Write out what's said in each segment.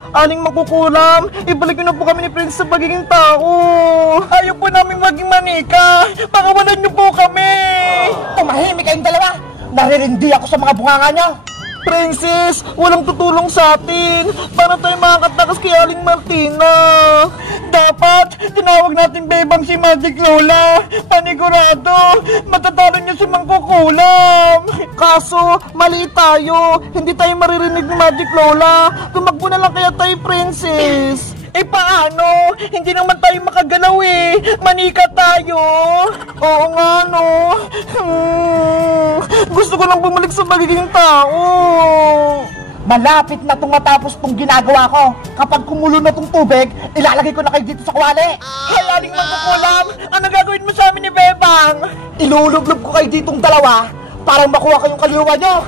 Aling makukulam, ibalik niyo na po kami ni Prince sa pagiging tao. Ayaw po namin maging manika. Pakawalan niyo po kami. Tumahimik kayong dalawa. Naririndi ako sa mga bunganga niyo. Princess, walang tutulong sa atin. Para tayo makakatakas kay Aling Martina. Dapat, tinawag natin bebang si Magic Lola. Panigurado, matatalo niya si Mangkukulam. Kaso, mali tayo. Hindi tayo maririnig ni Magic Lola. Tumakbo na lang kaya tayo, Princess. Eh paano? Hindi naman tayo makagalaw eh. Manika tayo. Oo nga no. Gusto ko lang bumalik sa pagiging tao. Malapit na itong matapos itong ginagawa ko. Kapag kumulo na itong tubig, ilalagay ko na kayo dito sa kuwali. Hay, Aling Mangkukulam, ano gagawin mo sa amin ni Bebang? Ilulublob ko kayo ditong dalawa para makuha kayong kaluluwa nyo.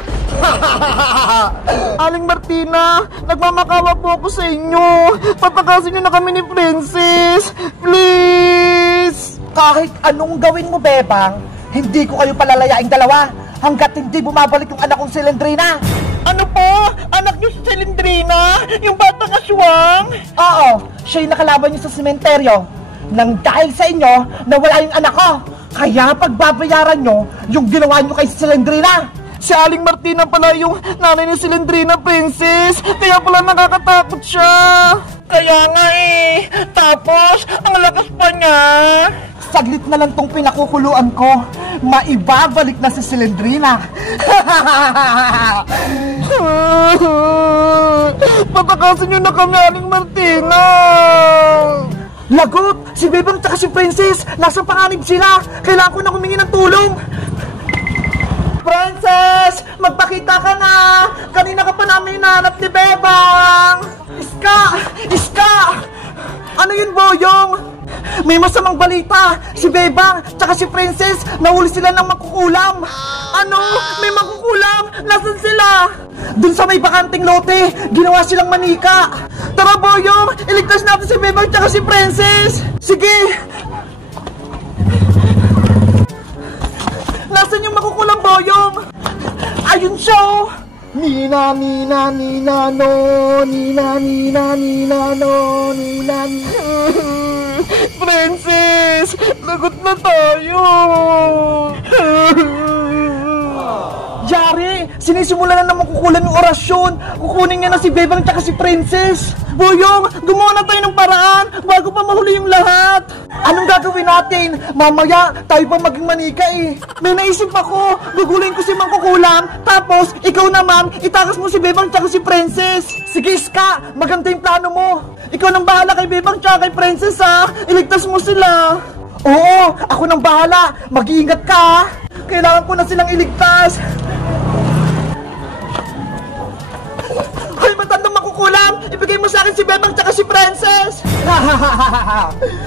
Aling Martina, nagmamakawa po ako sa inyo. Patakasin niyo na kami ni Princess. Please! Kahit anong gawin mo, Bebang, hindi ko kayo palalayaing dalawa hanggat hindi bumabalik yung anak kong si Lendrina. Ano po? Anak niyo si Lendrina? Yung batang aswang? Oo, siya yung nakalaban niyo sa sementeryo. Nang dahil sa inyo, nawala yung anak ko. Kaya pagbabayaran nyo yung ginawa nyo kay si Lendrina. Si Aling Martina pala yung nanay ni si Lendrina, Princess. Kaya pala nakakatakot siya. Kaya nga eh. Tapos, ang lakas pa niya. Saglit na lang tong pinakukuluan ko. Maibabalik na si Lendrina. Patakasin niyo na kami, Aling Martina. Lagot! Si Bebang tsaka si Princess, nasa panganib sila. Kailangan ko na humingi ng tulong. Princess! Magpakita ka na! Kanina ka pa namin hinahanap ni Bebang! Iska! Iska! Ano yun, Boyong? May masamang balita! Si Bebang tsaka si Princess, nahuli sila ng Mangkukulam! Ano? May Mangkukulam? Nasaan sila? Dun sa may bakanting lote, ginawa silang manika! Tara, Boyong! Iligtas natin si Bebang tsaka si Princess! Sige! Nasaan yung Mangkukulam, Boyong? Ayun siya, oh! Nina, Nina, Nina, no! Nina, Nina, Nina, no! Nina, Nina... Princess! Lagot na tayo! Yari! Sinisimulan na naman kukulan yung orasyon! Kukunin niya na si Bebang tsaka si Princess! Boyong! Gumawa na tayo ng paraan bago pa mahuli yung lahat! Anong gagawin natin? Mamaya, tayo pa maging manika eh! May naisip ako! Gugulin ko si Mangkukulam, tapos ikaw naman, itakas mo si Bebang tsaka si Princess! Sige, Iska! Maganda yung plano mo! Ikaw nang bahala kay Bebang tsaka kay Princess ha! Iligtas mo sila! Oo! Ako nang bahala! Mag-iingat ka ha! Kailangan ko na silang iligtas! Hoy, matandang Mangkukulam! Ibigay mo sa akin si Bebang tsaka si Princess!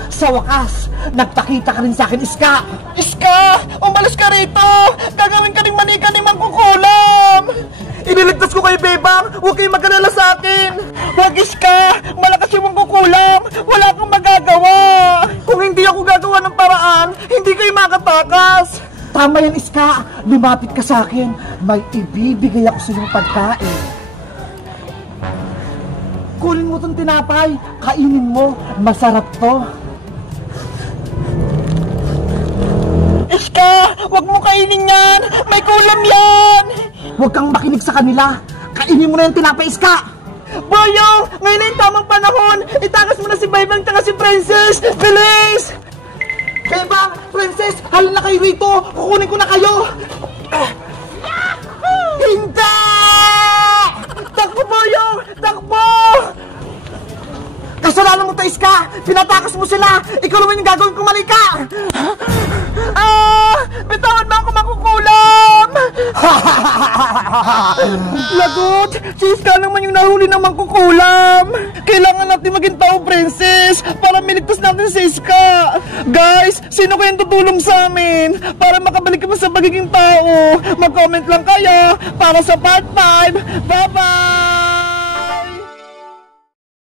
Sa wakas, nagpakita ka rin sa akin, Iska! Iska! Umalis ka rito! Gagawin ka rin manika ni Mangkukulam! Iniligtas ko kay Bebang! Huwag kayong mag-alala sa akin! Huwag, Iska! Malakas yung Mangkukulam! Wala kang magagawa! Kung hindi ako gagawa ng paraan, hindi kayo makatakas! Tama yan, Iska! Lumapit ka sa akin! May ibibigay ako sa iyong pagkain! Kunin mo itong tinapay! Kainin mo! Masarap to! Iska! Huwag mo kainin yan! May kulam yan! Huwag kang makinig sa kanila! Kainin mo na yung tinapay, Iska! Boyong! Ngayon na yung tamang panahon! Itakas mo na si Bebang at si Princess! Bilis! Bebang! Princess! Halina kayo rito! Kukunin ko na kayo! Hindi! Takbo, Boyong! Takbo! Kasalanan mo to, Iska! Pinatakas mo sila! Ikaw naman yung gagawin kong manika! Bitawan mo ako, Mangkukulam! Lagot! Si Iska naman yung nahuli ng Mangkukulam! Kailangan natin maging tao, Princess! Para miligtas natin si Iska! Guys, sino kayang tutulong sa amin? Para makabalik kami sa pagiging tao! Mag-comment lang kayo para sa part 5! Bye-bye!